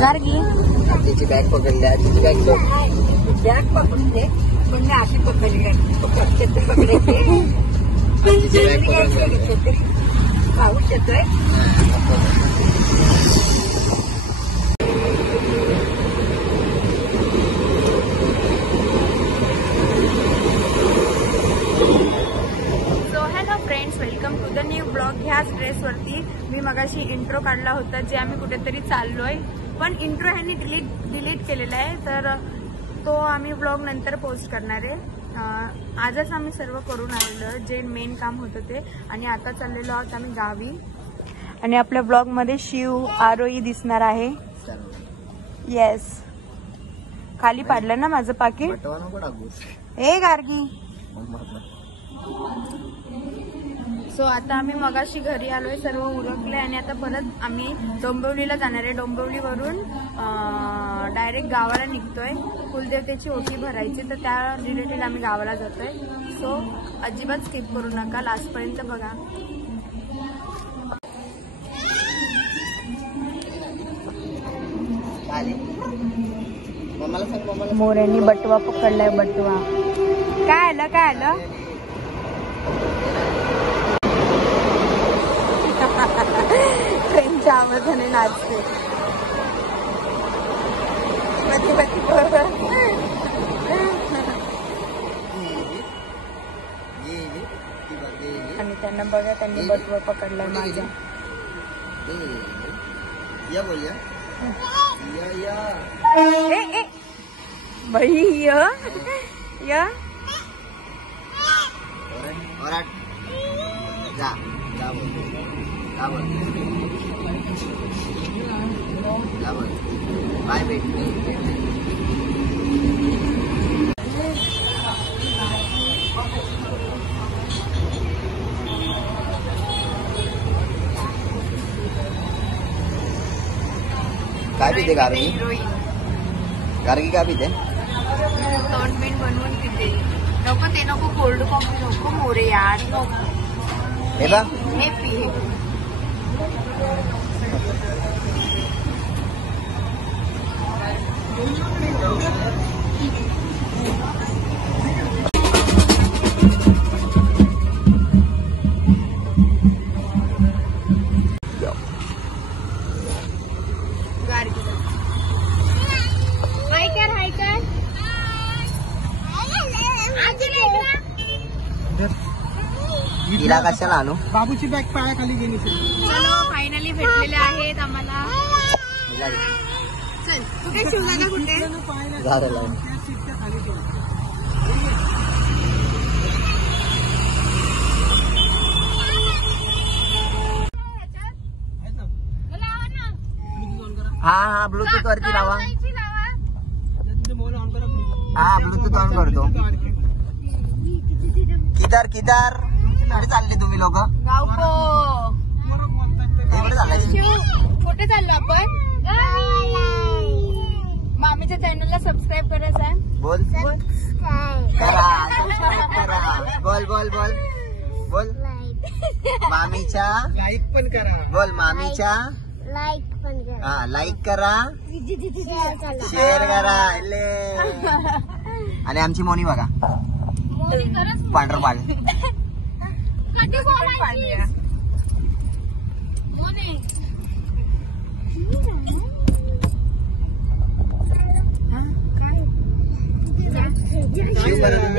गार्गी आजीची बॅग पकडली. आजीची बॅग बॅग पकडते पण अशी पकडली पकडायची. आजीची बॅग पकडली. पाऊस येतोय. Welcome to the new blog. ह्याच ड्रेसवरती मी मगाशी इंट्रो काढला होता जे आम्ही कुठेतरी चाललोय, पण इंट्रो ह्यांनी डिलीट केलेला आहे, तर तो आम्ही ब्लॉग नंतर पोस्ट करणार आहे. आजच आम्ही सर्व करून आलेलो जे मेन काम होतं ते, आणि आता चाललेलो आहोत आम्ही गावी. आणि आपल्या ब्लॉग मध्ये शिव आरोही दिसणार आहे. येस, खाली पाडलं ना माझं पाकिट. ए गार्गी. सो आता आम्ही मगाशी घरी आलोय, सर्व उरकले आणि आता परत आम्ही डोंबिवलीला जाणार आहे. डोंबिवलीवरून डायरेक्ट गावाला निघतोय. कुलदेवतेची ओटी भरायची, तर त्या रिलेटेड आम्ही गावाला जातोय. सो अजिबात स्किप करू नका, लास्टपर्यंत बघा. मोऱ्यांनी बटवा पकडलाय. बटवा काय आलं काय आलं. ट्रेनच्या आवाजाने नाचते. आणि त्यांना बघा, त्यांनी बटवा पकडलाय माझ्या. बाई बाय बेट. काय पिते गार्गी? गार्गी काय पिते? तोंडबीन बनवून पिते. नको ते नको, कोल्ड कॉफी नको मोरे यार, नको. हे बघ, हे पी. हिला कशाला आणू? बाबूची बॅग पायाखाली गेली. चलो फायनली भेटलेले आहेत आम्हाला. चल कुठे शिवदादा कुठे? झाडं लावून. हा ब्लूटूथ वरती लावा. हा ब्लूटूथ ऑन करतो. किदार कुठे चालले तुम्ही लोक? कुठे चाललो आपण? मामीच्या चॅनलला सबस्क्राईब करायचं आहे. बोल करा, सबस्क्राईब करा. बोल बोल बोल बोल. मामीच्या लाईक पण करा. बोल मामीच्या लाईक पण करा. हा लाईक करा, शेअर करा. आणि आमची मोनी बघा, पांढर पाल. कधी बोलायची?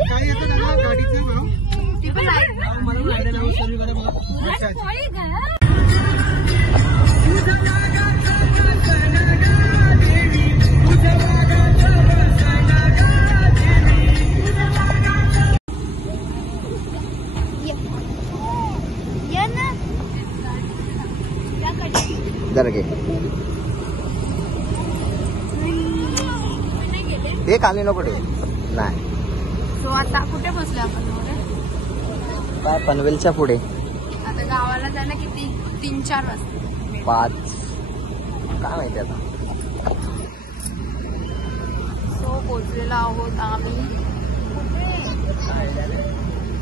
काय येतं ना गाडीचं भाव? म्हणून गाड्या लावून सर्व करा बघा. हे खाली नको नाही. सो आता कुठे बसलो आपण? काय पनवेलच्या पुढे. आता गावाला जायला किती? 3-4 वाजता. 5 काय माहिती आता. सो पोचलेलो आहोत आम्ही.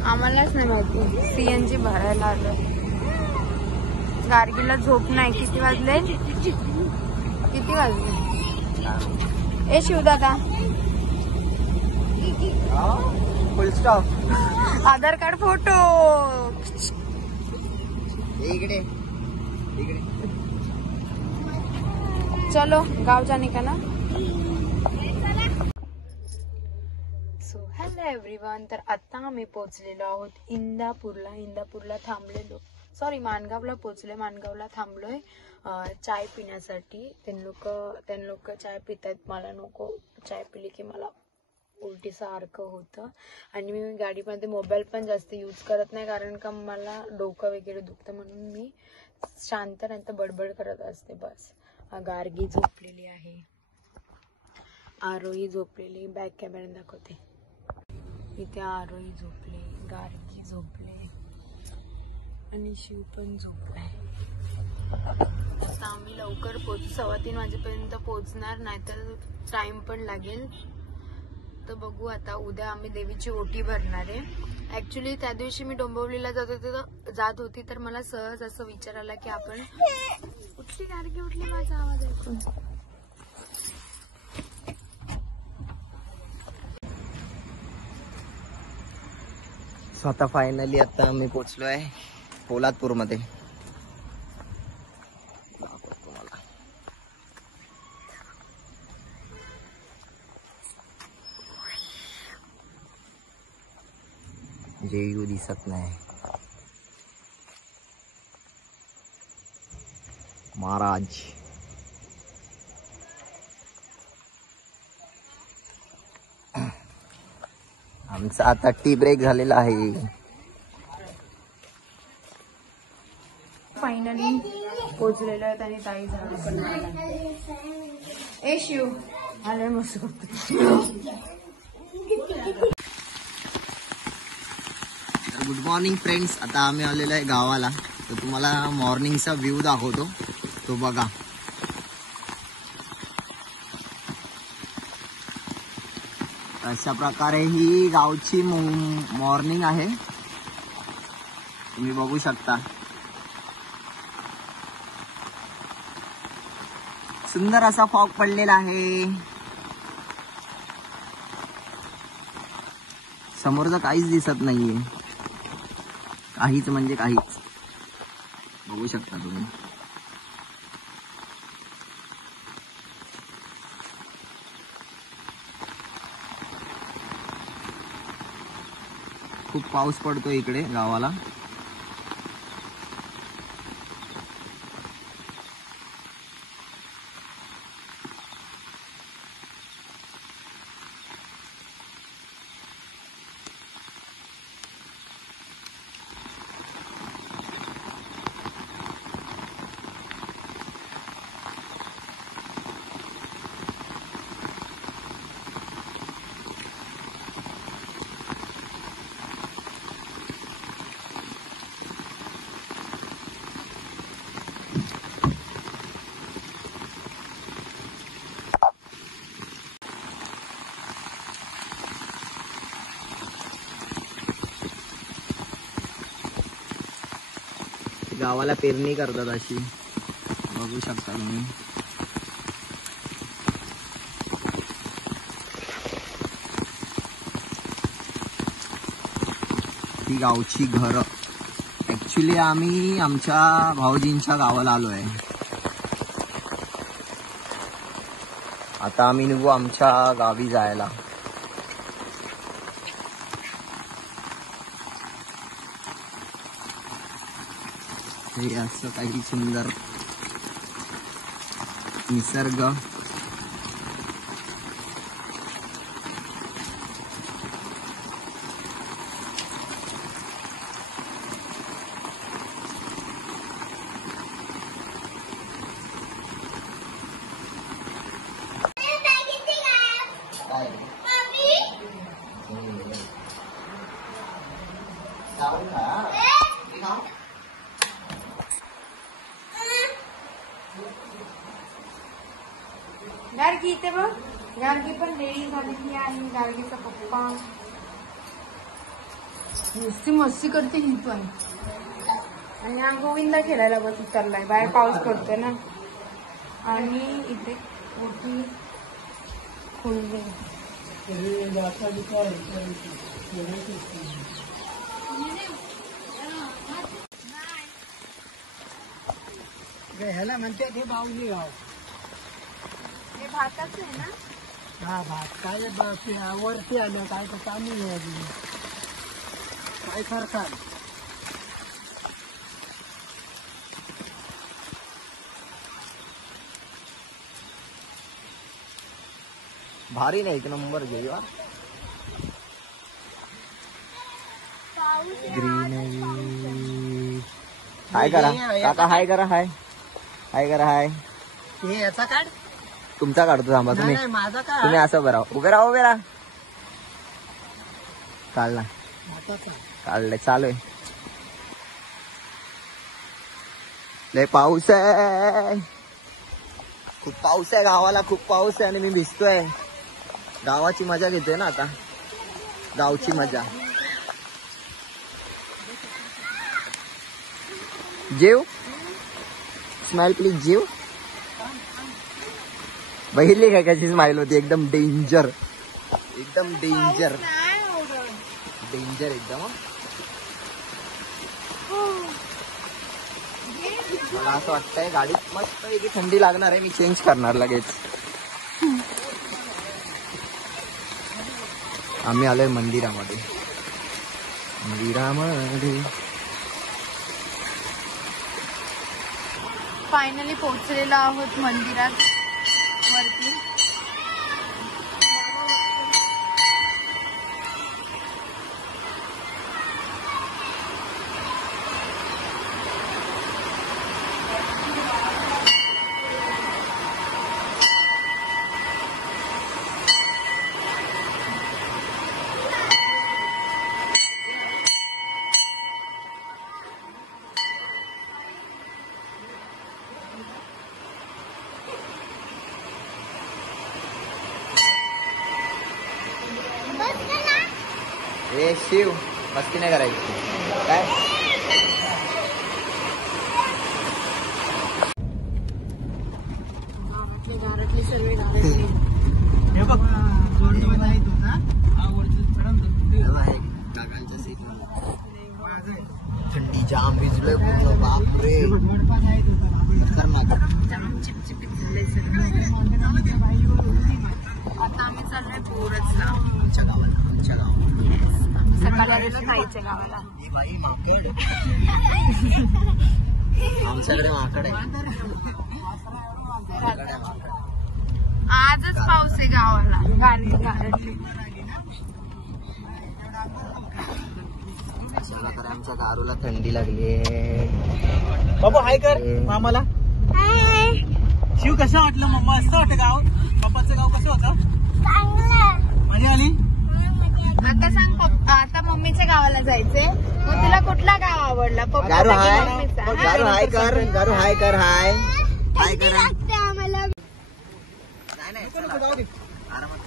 आम्हालाच नाही माहिती. CNG भरायला आलो. गार्गीला झोप नाही. किती वाजले? ए शिवदादा, फुल स्टॉप. आधार कार्ड फोटो. इकडे चलो गाव जाने का ना. So hello everyone. तर आता आम्ही पोहोचलेलो आहोत इंदापूरला थांबलेलो. सॉरी, माणगावला पोहोचलोय. माणगावला थांबलोय चाय पिण्यासाठी. त्यां लोक चाय पितात. मला नको. चाय पिली की मला उलटी सारखं होतं. आणि मी गाडीमध्ये मोबाईल पण जास्त यूज करत नाही, कारण का मला डोकं वगैरे दुखतं. म्हणून मी शांत नाही तर बडबड करत असते बस. गार्गी झोपलेली आहे, आरोही झोपलेली. बॅक कॅमेरा दाखवते. इथे आरोही झोपले, गार्गी झोपले आणि शिव पण झोपलाय. आता आम्ही लवकर पोहोचू. 3:15 वाजेपर्यंत पोहोचणार, नाहीतर टाइम पण लागेल. तर बघू आता. उद्या आम्ही देवीची ओटी भरणार आहे. ऍक्च्युली त्या दिवशी मी डोंबिवलीला जात होती तर मला सहज असं विचार आला की आपण उठली. गार्गी उठली. माझा आवाज ऐकून. स्वतः फायनली आता आम्ही पोहोचलोय पोलादपूर मध्ये. जेयू दिसत नाही. महाराज आमचा आता टी ब्रेक झालेला आहे. फायनली पोहोचलेलो आहेत आणि ताई झाली पण ए शिव आले मस्त गुड मॉर्निंग फ्रेंड्स. आता आम्ही आलेलो आहे गावाला. तर तुम्हाला मॉर्निंगचा व्ह्यू दाखवतो, तो बघा. अशा प्रकारे ही गावची मॉर्निंग आहे. तुम्ही बघू शकता. सुंदर असा फॉग पडलेला आहे. समोरचं काहीच दिसत नाहीये. काहीच म्हणजे काहीच. बघू शकता तुम्ही. खूप पाऊस पडतो इकडे गावाला. गावाला पेरणी करतात अशी. बघू शकता तुम्ही. ही गावची घरं. ऍक्च्युली आम्ही आमच्या भाऊजींच्या गावाला आलोय. आता आम्ही निघू आमच्या गावी जायला. हे असं काही सुंदर निसर्ग. गार्गी इथे बघ. गार्गी पण रेडी झालेली आहे. गार्गीचा पप्पा नुसती मस्ती करते ही पण. आणि हा गोविंदा खेळायला बस उतरलाय, बाहेर पाऊस पडतोय ना. आणि इथे मोठी खुलली. ह्याला म्हणते ते बावली गाव. हे भाताच आहे ना. हा भात काय वरती आलं काय तर पाणी नाही अजून. काय सरकार भारी नाही, एक नंबर गेली वा. ग्रीनरी. हाय करा काका, हाय करा, हाय हाय करा, हाय. हे याचा काढ. तुमचा काढतो, थांबा तुम्ही. नाही, माझा काढ. तुम्ही असं उभे राहा, उभे राहा, उभे राहा. काढला, हाताचा. काढलंय, चालू आहे. लय पाऊस आहे, खूप पाऊस आहे गावाला, खूप पाऊस आहे आणि मी भिजतोय. गावाची मजा घेतोय ना आता, गावची मजा. जेव, स्माइल प्लीज, जेव. बघितली काय कशी स्माइल होती, एकदम डेंजर, एकदम डेंजर, डेंजर एकदम. मला असं वाटतंय गाडीत मस्त पैकी थंडी लागणार आहे, मी चेंज करणार लगेच. आम्ही आलोय मंदिरामध्ये. फायनली पोहोचलेलो आहोत मंदिरात वरती. ए शिव, मस्ती नाही करायची काय. घरातली सगळी हे बघ जोडीवर आहे तो ना. हा वरती काकांच्या सीट थंडी जाम, भिजलोय पूर्ण. बापरे, खतरनाक. आता आम्ही चाललोय बोरजला, आमच्या गावाला, आमच्या गावाला. सकाळी आलेलो ताईच्या गावाला. बाई माकड, आमच्याकडे माकड आहे. आजच पाऊस आहे गावाला, गारटली. कशाला तर आमच्या दारूला थंडी लागली. बाबू हाय कर मामाला. शिव कसं वाटलं मम्मा? असं वाटतं गाव, पप्पाचं गाव कसं होतं? मजा आली. आता सांग, आता मम्मीच्या गावाला जायचंय, मग तुला कुठला गाव आवडला? गारू हाय, मम्मीचा. गारू हाय कर, गारू हाय कर, हाय हाय करा. नाही जाऊ दे. आरामात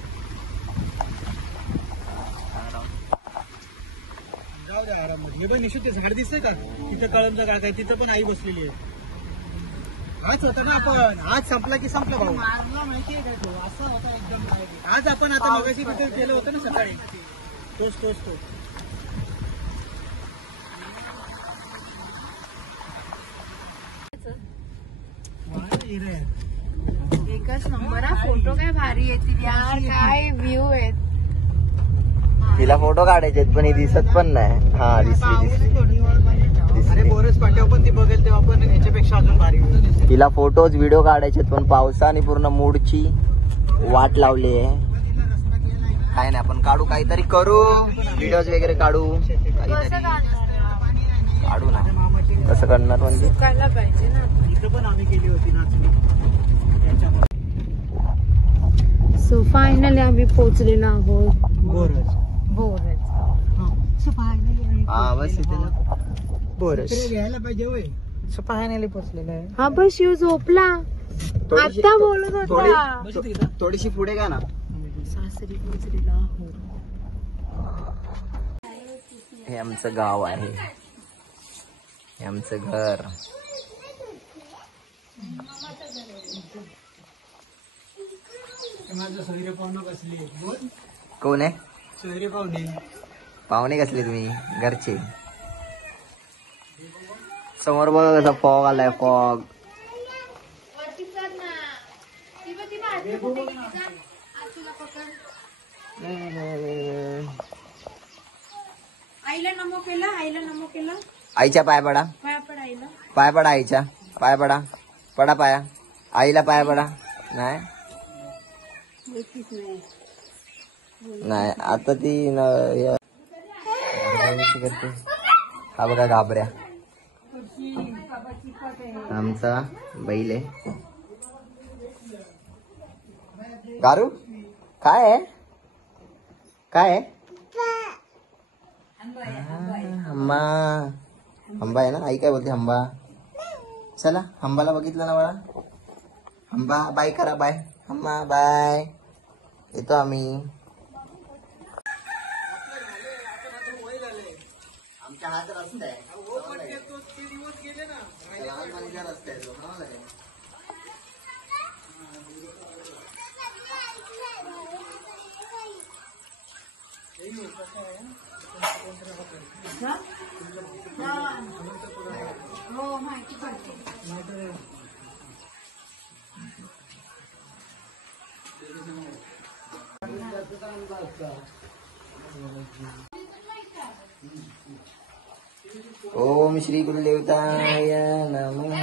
जाऊ दे आरामात. हे बघ निशुद्ध झाड दिसतंय का तिथं, कळमचा गाग आहे तिथं, पण आई बसलेली आहे. हाच होता ना आपण, आज संपला की संपला भाऊ. माहितीये काय तो असा होता एकदम. आज आपण आता मगाशी तिथे केलं होतं ना सकाळी, तोच. एकच नंबर हा, फोटो काय भारी येतील यार, काय व्ह्यू आहेत. तिला फोटो काढायचे पण ही दिसत पण नाही. हा दिसली. अरे बोरस पाट्यावर पण ती बघेल तेव्हा पण ह्याच्यापेक्षा अजून भारी होतं. तिला फोटोज व्हिडिओ काढायचे पण पावसाने पूर्ण मूडची वाट लावली आहे. काय नाही, आपण काढू, काहीतरी करू, व्हिडिओज वगैरे काढू, काढू ना. कसं करणार म्हणजे सुकायला पाहिजे ना. इथं पण आम्ही केली होती नाचणी. सो फायनली आम्ही पोहोचलेलो आहोत बोरस. हा बस इथे ना बोरस. घ्यायला पाहिजे होय. फायनली पोहोचलेलं आहे. हा बस शिव झोपला, आता बोलत होता. थोडीशी पुढे घ्या ना. सासरी पोहोचलेलो आहोत. हे आमचं गाव आहे. हे आमचं घर. माझं सोयरे पाहुणे बसले. बोल. कोण आहे? सोयरे पाहुणे. पाहुणे कसले तुम्ही? घरचे. समोर बघा कसा फॉग आलाय. फॉग. आईला नमो केलं. आईला नमो केलं. आईच्या पाय पडा. पाया पड आईला. पाय पडा आईच्या. पाय पडा. पडा पाया. आईला पाय पडा. नाही नाही आता ती करते. हा बघा घाबऱ्या. आमचा बैल आहे. गारू काय आहे? काय आहे? हंबा. हंबा आहे ना. आई काय बोलते? हंबा. चला हंबाला बघितलं ना बाळा. हंबा बाय करा. बाय हंबा. बाय. येतो आम्ही. आमच्या हात रस्ता आहे. रस्ता आहे. हो माहिती पडते. ओम श्री गुरुदेवताय नमः.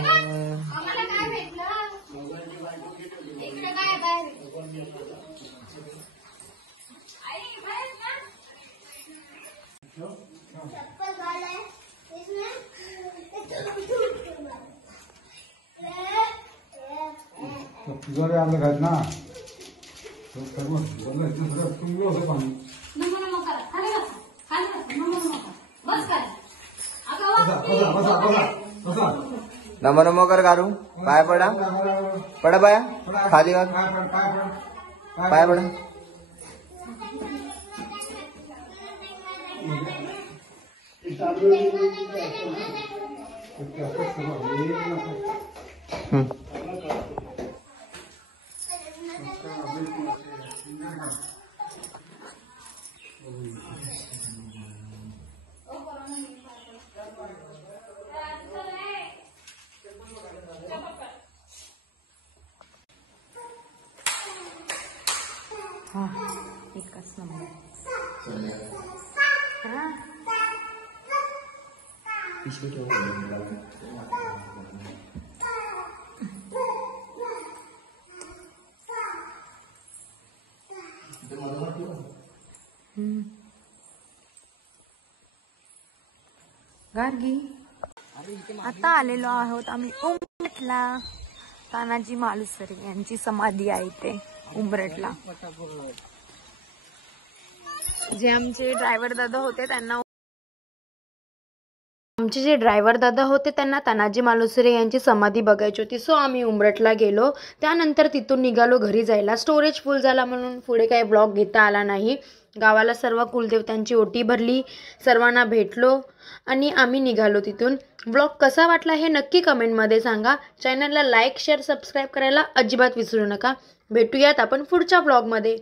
आपलं घाल ना. पाणी नमो नमो कर गारू. पाय पडा. पडा पाया. खाली वाग. पाय पडा. एकच नंबर. पिशवी ठेव. गार्गी. आता आलेलो आहोत आम्ही उमरठला. तानाजी मालुसरे यांची समाधी आहे इथे उमरठला. जे आमचे ड्रायव्हर दादा होते त्यांना तानाजी मालुसरे यांची समाधी बघायची होती. सो आम्ही उमरठला गेलो. त्यानंतर तिथून निघालो घरी जायला. स्टोरेज फुल झाला म्हणून पुढे काही ब्लॉग घेता आला नाही. गावाला सर्व कुलदेवतांची ओटी भरली. सर्वांना भेटलो आणि आम्ही निघालो तिथून. ब्लॉग कसा वाटला हे नक्की कमेंटमध्ये सांगा. चॅनलला लाईक शेअर सबस्क्राईब करायला अजिबात विसरू नका. भेटूयात आपण पुढच्या ब्लॉगमध्ये.